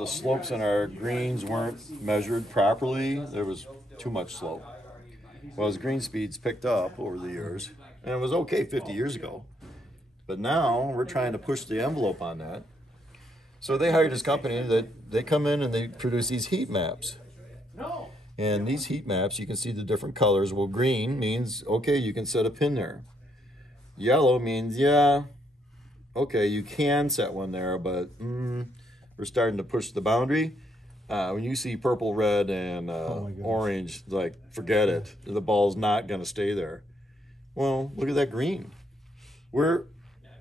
the slopes in our greens weren't measured properly. There was too much slope. Well, as green speeds picked up over the years, and it was okay 50 years ago, but now we're trying to push the envelope on that. So they hired this company that they come in and they produce these heat maps. And these heat maps, you can see the different colors. Well, green means, okay, you can set a pin there. Yellow means, yeah, okay, you can set one there, but we're starting to push the boundary. When you see purple, red, and orange, like, forget it. The ball's not going to stay there. Well, look at that green. Where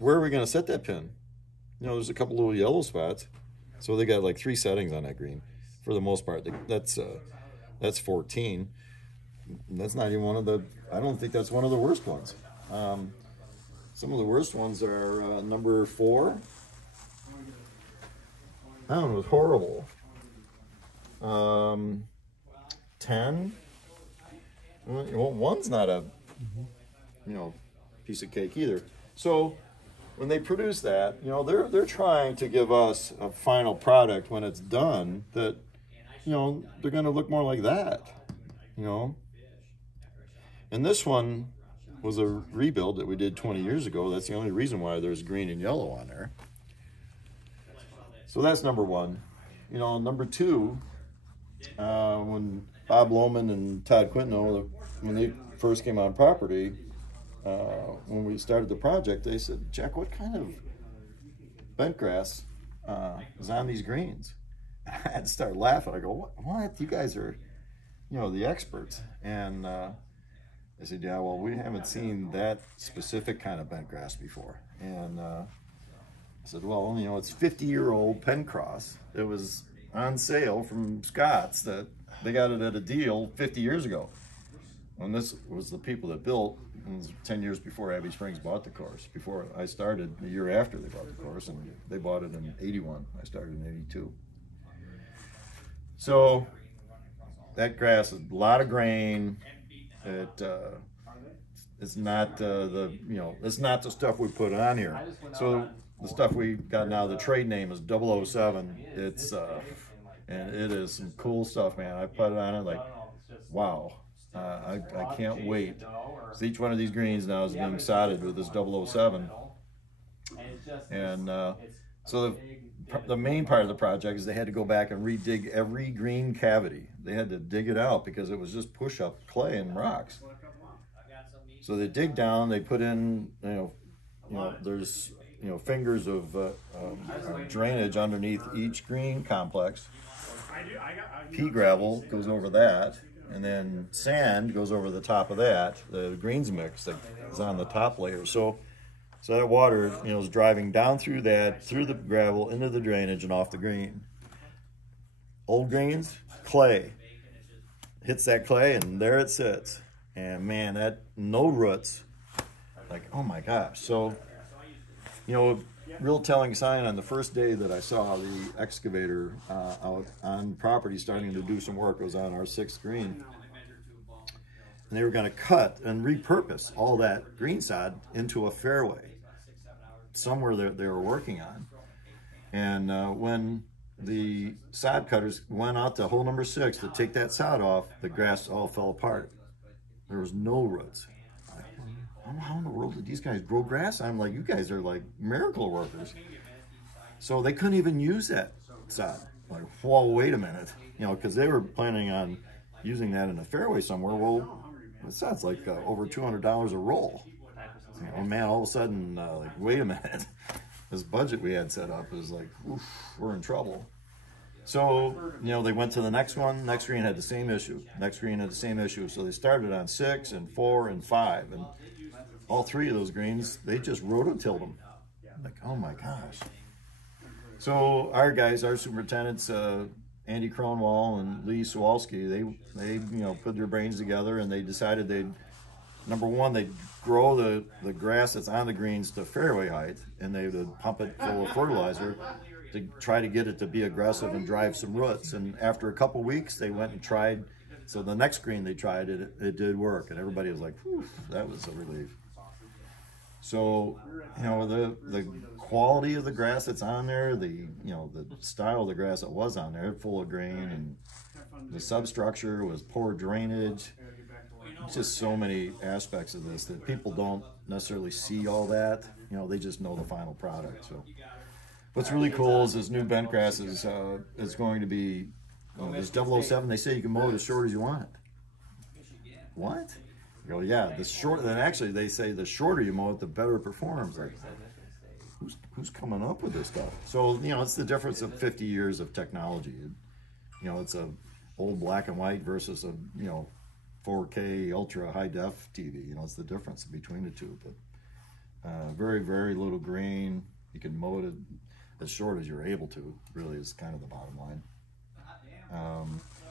are we going to set that pin? You know, there's a couple little yellow spots. So they got like 3 settings on that green. For the most part, that's 14. That's not even one of the, I don't think that's one of the worst ones. Some of the worst ones are number 4. That one was horrible. 10. Well, 1's not a, piece of cake either. So when they produce that, they're trying to give us a final product when it's done that, they're going to look more like that, And this one was a rebuild that we did 20 years ago. That's the only reason why there's green and yellow on there. So that's number 1. Number 2, when Bob Lohmann and Todd Quitno, when they first came on property, when we started the project, they said, Jack, what kind of bent grass is on these greens? I had to start laughing. I go, what? You guys are, the experts. And I said, yeah, well, we haven't seen that specific kind of bent grass before. And I said, well, it's 50-year-old Pencross. It was on sale from Scott's that they got it at a deal 50 years ago. And this was the people that built, it was 10 years before Abbey Springs bought the course. Before I started, the year after they bought the course, and they bought it in 81. I started in 82. So that grass is a lot of grain. It's not it's not the stuff we put on here. So the stuff we got now, the trade name is 007. It's and it is some cool stuff, man. I put it on it like, wow. I can't wait. So each one of these greens now is being sodded with this 007. And so the main part of the project is they had to go back and redig every green cavity. They had to dig it out because it was just push-up clay and rocks. So they dig down, they put in, there's, fingers of drainage underneath each green complex. Pea gravel goes over that. And then sand goes over the top of that, the greens mix that is on the top layer. So that water, is driving down through that, through the gravel, into the drainage and off the green. Old greens, clay. Hits that clay and there it sits. And man, that no roots, like, oh my gosh. So, real telling sign on the first day that I saw the excavator out on property starting to do some work. It was on our 6th green. And they were going to cut and repurpose all that green sod into a fairway somewhere they were working on. And when the sod cutters went out to hole number 6 to take that sod off, the grass all fell apart. There was no roots. How in the world did these guys grow grass? I'm like, you guys are like miracle workers. So they couldn't even use that sod. Like, whoa, wait a minute. Because they were planning on using that in a fairway somewhere. Well, it sounds like over $200 a roll. Oh man, all of a sudden, like, wait a minute. This budget we had set up is like, oof, we're in trouble. So, they went to the next one. Next green had the same issue. Next green had the same issue. So they started on 6 and 4 and 5. And all 3 of those greens, they just rototilled them. Like, oh my gosh. So our guys, our superintendents, Andy Cronwall and Lee Sawalski, they put their brains together and they decided number 1, they'd grow the grass that's on the greens to fairway height, and they would pump it full of fertilizer to try to get it to be aggressive and drive some roots. And after a couple weeks, they went and tried. So the next green they tried, it did work, and everybody was like, whew, that was a relief. So, you know, the quality of the grass that's on there, the style of the grass that was on there, full of grain, and the substructure was poor drainage. It's just so many aspects of this that people don't necessarily see all that. You know, they just know the final product. So what's really cool is this new bent grass is going to be, this 007, they say you can mow it as short as you want. What? You go, yeah, the short, then actually they say the shorter you mow it, the better it performs. Like, who's coming up with this stuff? So, you know, it's the difference of 50 years of technology. You know, it's a old black and white versus a, 4K ultra high def TV. You know, it's the difference between the two. But very, very little grain. You can mow it as short as you're able to, really, is kind of the bottom line.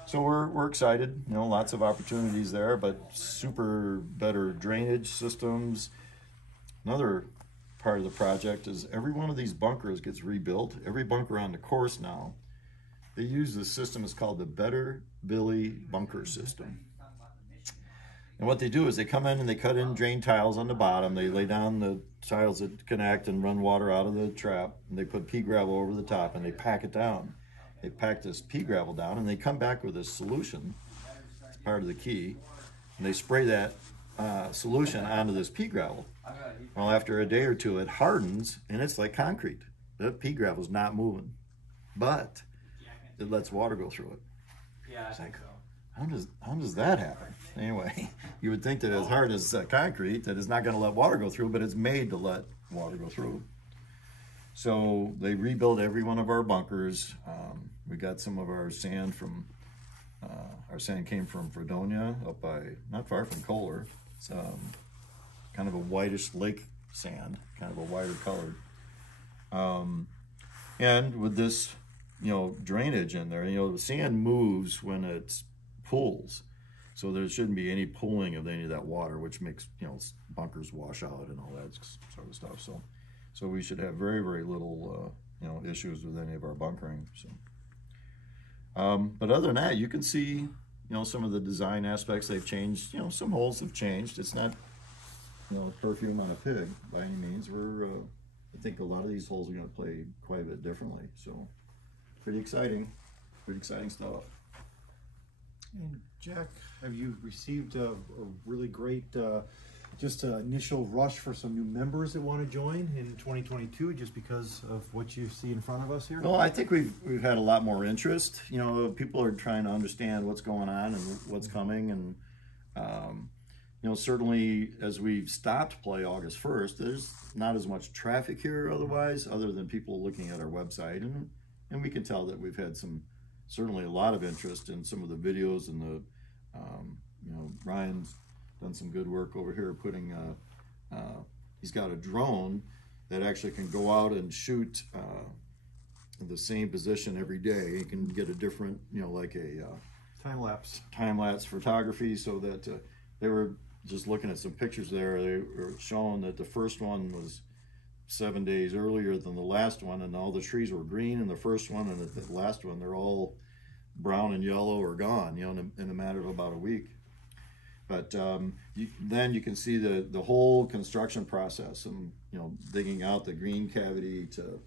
So we're excited, you know, lots of opportunities there, but super better drainage systems. Another part of the project is every one of these bunkers gets rebuilt. Every bunker on the course now, they use this system. It's called the Better Billy Bunker System. And what they do is they come in and they cut in drain tiles on the bottom. They lay down the tiles that connect and run water out of the trap. And they put pea gravel over the top and they pack it down. They pack this pea gravel down and they come back with a solution. It's part of the key. And they spray that solution onto this pea gravel. Well, after a day or two, it hardens and it's like concrete. The pea gravel is not moving, but it lets water go through it. It's like, how does that happen? Anyway, you would think that as hard as concrete, that it's not going to let water go through, but it's made to let water go through. So they rebuilt every one of our bunkers. We got some of our sand from, our sand came from Fredonia, up by, not far from Kohler. It's kind of a whitish lake sand, kind of a whiter colored. And with this, drainage in there, the sand moves when it pools. So there shouldn't be any pooling of any of that water, which makes, bunkers wash out and all that sort of stuff. So we should have very, very little, issues with any of our bunkering. So, but other than that, you can see, some of the design aspects they've changed. Some holes have changed. It's not, perfume on a pig by any means. I think a lot of these holes are going to play quite a bit differently. So pretty exciting stuff. And Jack, have you received a really great just an initial rush for some new members that want to join in 2022 just because of what you see in front of us here? Well, I think we've had a lot more interest. People are trying to understand what's going on and what's coming, and certainly as we've stopped play August 1st, there's not as much traffic here otherwise, other than people looking at our website, and we can tell that we've had certainly a lot of interest in some of the videos, and the Ryan's done some good work over here putting he's got a drone that actually can go out and shoot the same position every day. You can get a different, like a time-lapse photography, so that they were just looking at some pictures there. They were showing that the first one was 7 days earlier than the last one, and all the trees were green in the first one, and the last one they're all brown and yellow or gone, in a matter of about a week. But then you can see the whole construction process, and digging out the green cavity to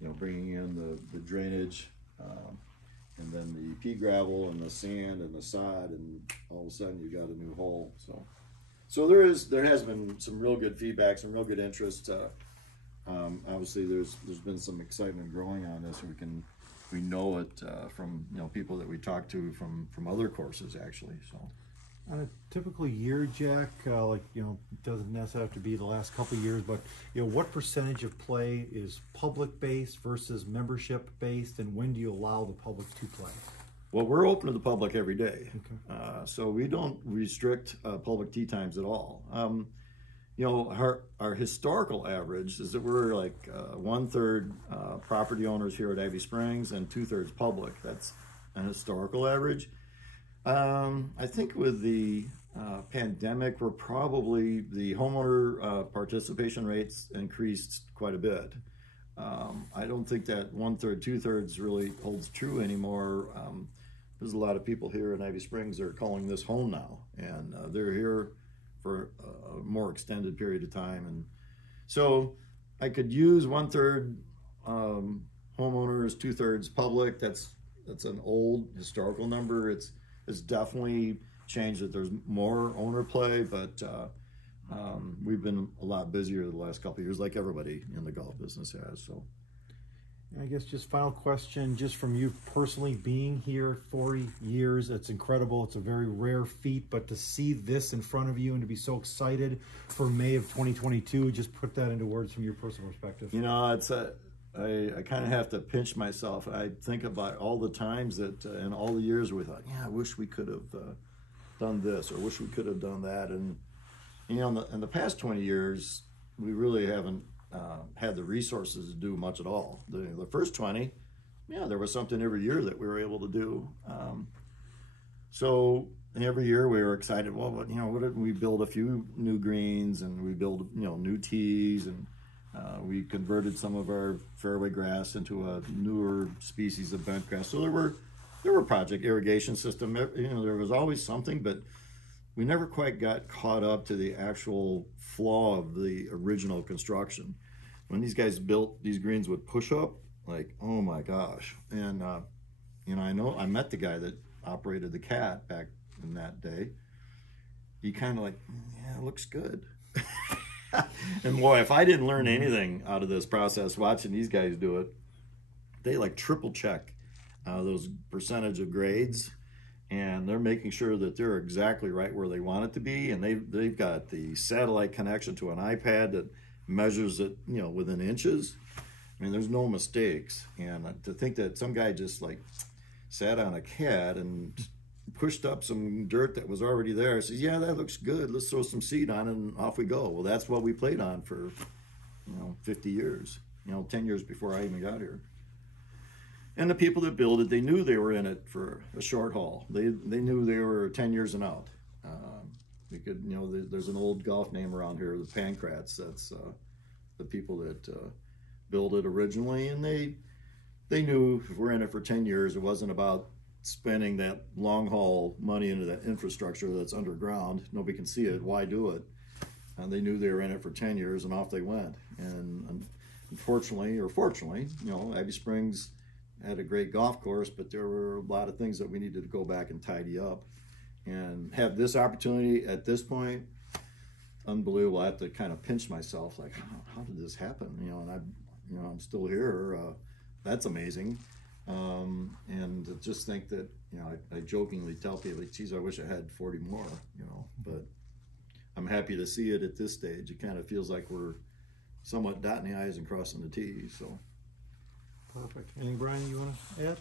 bringing in the drainage, and then the pea gravel and the sand and the sod, and all of a sudden you got a new hole. So there has been some real good feedback, some real good interest. Obviously there's been some excitement growing on this. We know it from people that we talk to from other courses, actually. So on a typical year, Jack, it doesn't necessarily have to be the last couple of years, but what percentage of play is public based versus membership based, and when do you allow the public to play? Well, we're open to the public every day. Okay. So we don't restrict public tee times at all. Our historical average is that we're like 1/3 property owners here at Abbey Springs and 2/3 public. That's an historical average. I think with the pandemic, the homeowner participation rates increased quite a bit. I don't think that 1/3, 2/3 really holds true anymore. There's a lot of people here in Abbey Springs that are calling this home now, and they're here for a more extended period of time, and So I could use 1/3 homeowners, 2/3 public. That's an old historical number. It's definitely changed that there's more owner play, but we've been a lot busier the last couple of years, like everybody in the golf business has. So I guess just final question, just from you personally being here 40 years, it's incredible. It's a very rare feat, but to see this in front of you and to be so excited for May of 2022, just put that into words from your personal perspective. You know, I kind of have to pinch myself. I think about all the times that in all the years we thought, yeah, I wish we could have done this, or wish we could have done that. And you know, in the past 20 years, we really haven't had the resources to do much at all. The first 20, yeah, there was something every year that we were able to do. So every year we were excited. Well, you know, what did we build a few new greens, and we build, you know, new tees, and we converted some of our fairway grass into a newer species of bent grass. So there were project irrigation system. You know, there was always something, but we never quite got caught up to the actual flaw of the original construction. When these guys built these greens with push up, like, oh my gosh. And you know, I met the guy that operated the Cat back in that day. He kind of like, yeah, it looks good. And boy, if I didn't learn anything out of this process watching these guys do it, they like triple check those percentage of grades, and they're making sure that they're exactly right where they want it to be. And they've got the satellite connection to an iPad that measures it, you know, within inches. I mean, there's no mistakes. And to think that some guy just like sat on a Cat and pushed up some dirt that was already there, says, yeah, that looks good, let's throw some seed on it, and off we go. Well, that's what we played on for, you know, 50 years, you know, 10 years before I even got here. And the people that built it, they knew they were in it for a short haul. They knew they were 10 years and out. We could, you know, there's an old golf name around here, the Pancrats. That's the people that built it originally, and they knew if we're in it for 10 years, it wasn't about spending that long haul money into that infrastructure that's underground. Nobody can see it. Why do it? And they knew they were in it for 10 years, and off they went. And unfortunately, or fortunately, you know, Abbey Springs had a great golf course, but there were a lot of things that we needed to go back and tidy up. And have this opportunity at this point, unbelievable. I have to kind of pinch myself, like, how did this happen? You know, and I'm still here. That's amazing. And to just think that, you know, I jokingly tell people, geez, I wish I had 40 more, you know, but I'm happy to see it at this stage. It kind of feels like we're somewhat dotting the I's and crossing the T's. So. Perfect. Anything, Brian, you want to add?